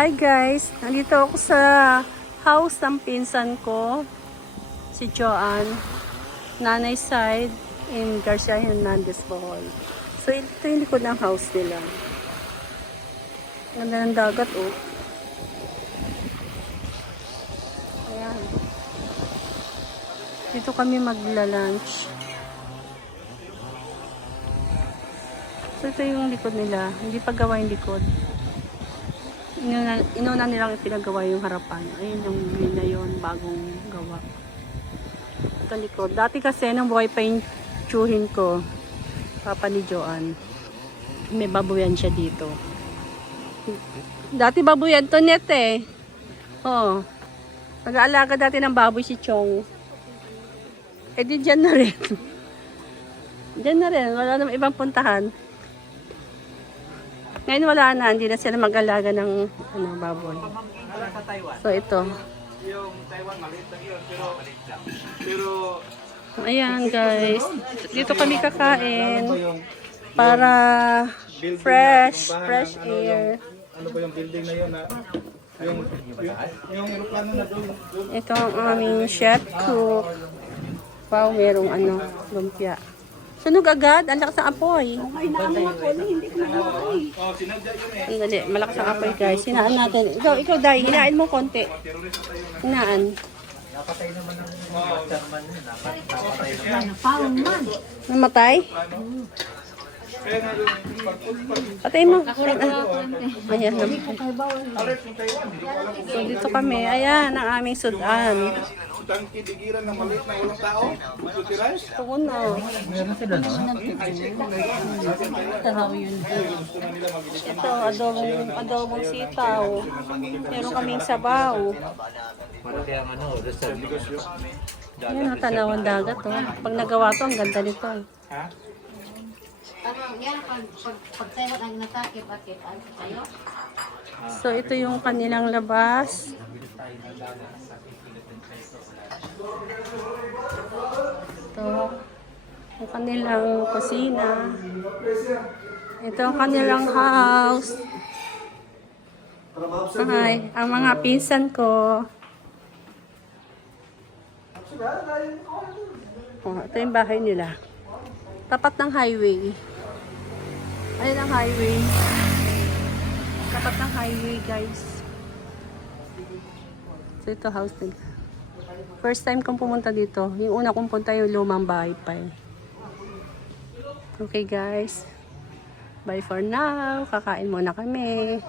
Hi guys, nandito ako sa house ng pinsan ko, si Joanne, nanay side in Garcia Hernandez, Bohol. So ito yung likod ng house nila. Ganda ng dagat oh. Ayan. Dito kami magla-lunch. So ito yung likod nila. Hindi pa gawa yung likod. Inuna, inuna nilang pinagawa yung harapan. Ayun yung yun na yun, bagong gawa. Ito likod. Dati kasi nung buhay pa yung tsuhin ko, papa ni Joanne, may babuyan siya dito. Dati babuyan to net eh. Oo. Nag-aalaga dati ng baboy si Chong. Eh di dyan na rin. dyan na rin. Wala namang ibang puntahan. Ngayon wala na. Hindi na sila mag-alaga ng ano, baboy. So ito. Yung Taiwan maliit lang yun, pero pero Ayan guys. Dito kami kakain. yung Para fresh, yung fresh air. Yung, ano ba yung building na yun na yung yung, yung aeroplano na doon Ito ang aming chef cook. Wow, merong ano, lumpia. Sunog agad, ang lakas ng apoy. oh sinadya yun eh Sandali, malakas ang apoy guys. Hinaan natin. Ikaw, ikaw dahil, hinain mo konti. Hinaan. Namatay? kaya nga doon pag pag Patayin mo. Ayan. alert ng Taiwan hindi ko alam So dito kami. Ayan, ang aming sudan. Kung tangki digiran na maliit na walang tao utilize Ito na. Ito, adobong, adobong sitaw. Meron kaming sabaw. Yan ang tanawan dagat. Oh. Pag nagawa to, ang ganda nito. ha Ano, yan pag pag pagsayot ang bakit ano kayo? So ito yung kanilang labas. Ito ang kanilang kusina. Ito ang kanilang house. Hi, ang mga pinsan ko. Oh, ito yung bahay nila. Tapat ng highway. Ayun ang highway. Tapat ng highway, guys. So, ito house nila. First time kong pumunta dito. Yung una kong punta yung lumang bahay pa eh. Okay, guys. Bye for now. Kakain muna kami.